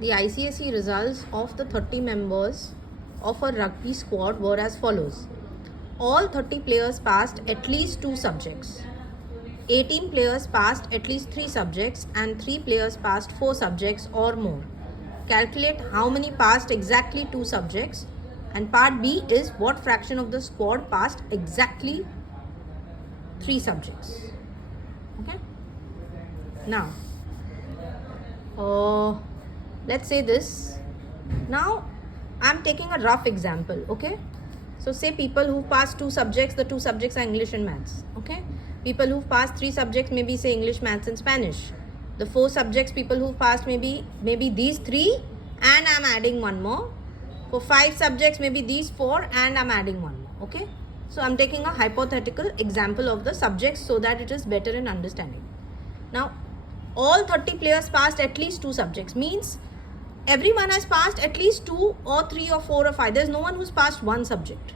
The ICSE results of the 30 members of a rugby squad were as follows. All 30 players passed at least 2 subjects. 18 players passed at least 3 subjects and 3 players passed 4 subjects or more. Calculate how many passed exactly 2 subjects. And part B is what fraction of the squad passed exactly 3 subjects. Okay. Now, let's say this. Now, I'm taking a rough example. Okay. So say people who passed 2 subjects, the 2 subjects are English and Maths. Okay. People who passed 3 subjects, maybe say English, Maths and Spanish. The 4 subjects, people who passed maybe these 3 and I'm adding 1 more. For 5 subjects, maybe these 4 and I'm adding 1 more. Okay. So I'm taking a hypothetical example of the subjects so that it is better in understanding. Now, all 30 players passed at least 2 subjects. Means everyone has passed at least 2 or 3 or 4 or 5. There's no one who's passed 1 subject.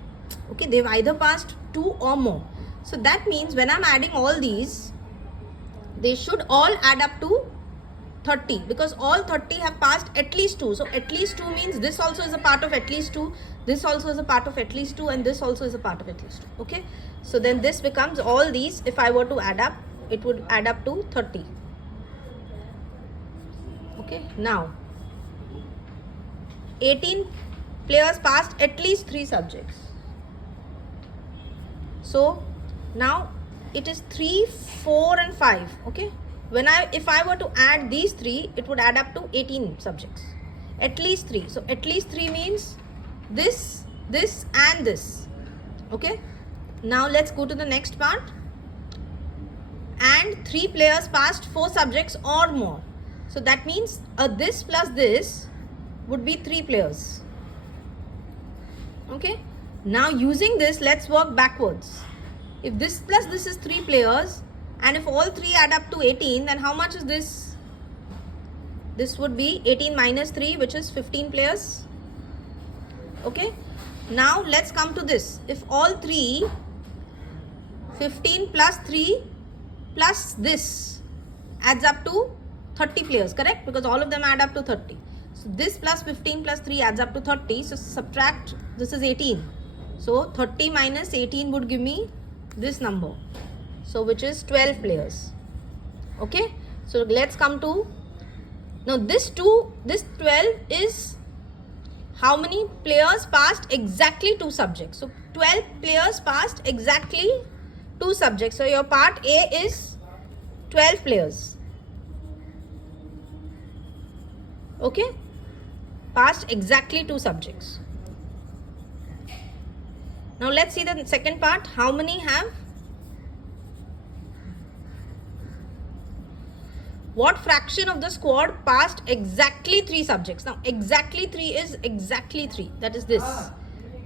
Okay. They've either passed 2 or more. So that means when I'm adding all these, they should all add up to 30 because all 30 have passed at least 2. So at least 2 means this also is a part of at least 2, this also is a part of at least 2 and this also is a part of at least 2. Okay. So then this becomes all these, if I were to add up, it would add up to 30. Okay. Now, 18 players passed at least 3 subjects. So now it is 3, 4 and 5. Okay. If I were to add these 3, it would add up to 18 subjects. At least 3. So at least 3 means this, this and this. Okay. Now let's go to the next part. And 3 players passed 4 subjects or more. So that means this plus this would be 3 players. Okay. Now using this, let's work backwards. If this plus this is 3 players, and if all 3 add up to 18, then how much is this? This would be 18 minus 3, which is 15 players. Okay. Now let's come to this. If all 3, 15 plus 3 plus this adds up to 30 players, correct? Because all of them add up to 30. So this plus 15 plus 3 adds up to 30. So subtract, this is 18. So 30 minus 18 would give me this number. So which is 12 players. Okay. So let's come to, now this 12 is how many players passed exactly 2 subjects. So 12 players passed exactly 2 subjects. So your part A is 12 players. Okay. Passed exactly 2 subjects. Now let's see the second part. How many have? What fraction of the squad passed exactly 3 subjects? Now exactly 3 is exactly 3. That is this.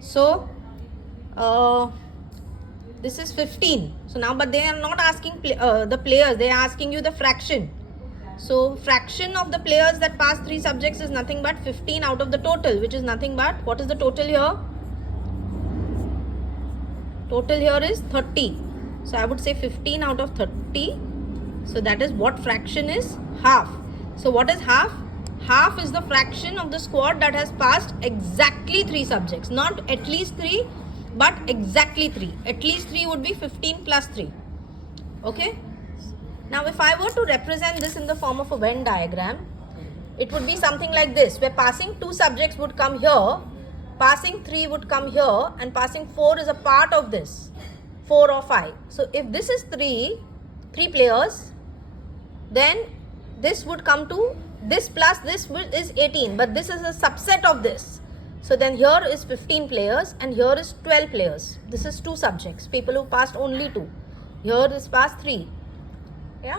So this is 15. So now, but they are not asking the players. They are asking you the fraction. So fraction of the players that passed 3 subjects is nothing but 15 out of the total, which is nothing but, what is the total here? Total here is 30. So I would say 15 out of 30. So that is what fraction is? Half. So what is half? Half is the fraction of the squad that has passed exactly 3 subjects. Not at least 3, but exactly 3. At least 3 would be 15 plus 3. Okay. Now if I were to represent this in the form of a Venn diagram, it would be something like this, where passing 2 subjects would come here, passing 3 would come here, and passing 4 is a part of this, 4 or 5. So if this is 3 players, then this would come to this plus this is 18, but this is a subset of this. So then here is 15 players and here is 12 players. This is 2 subjects, people who passed only 2. Here is passed 3. Yeah.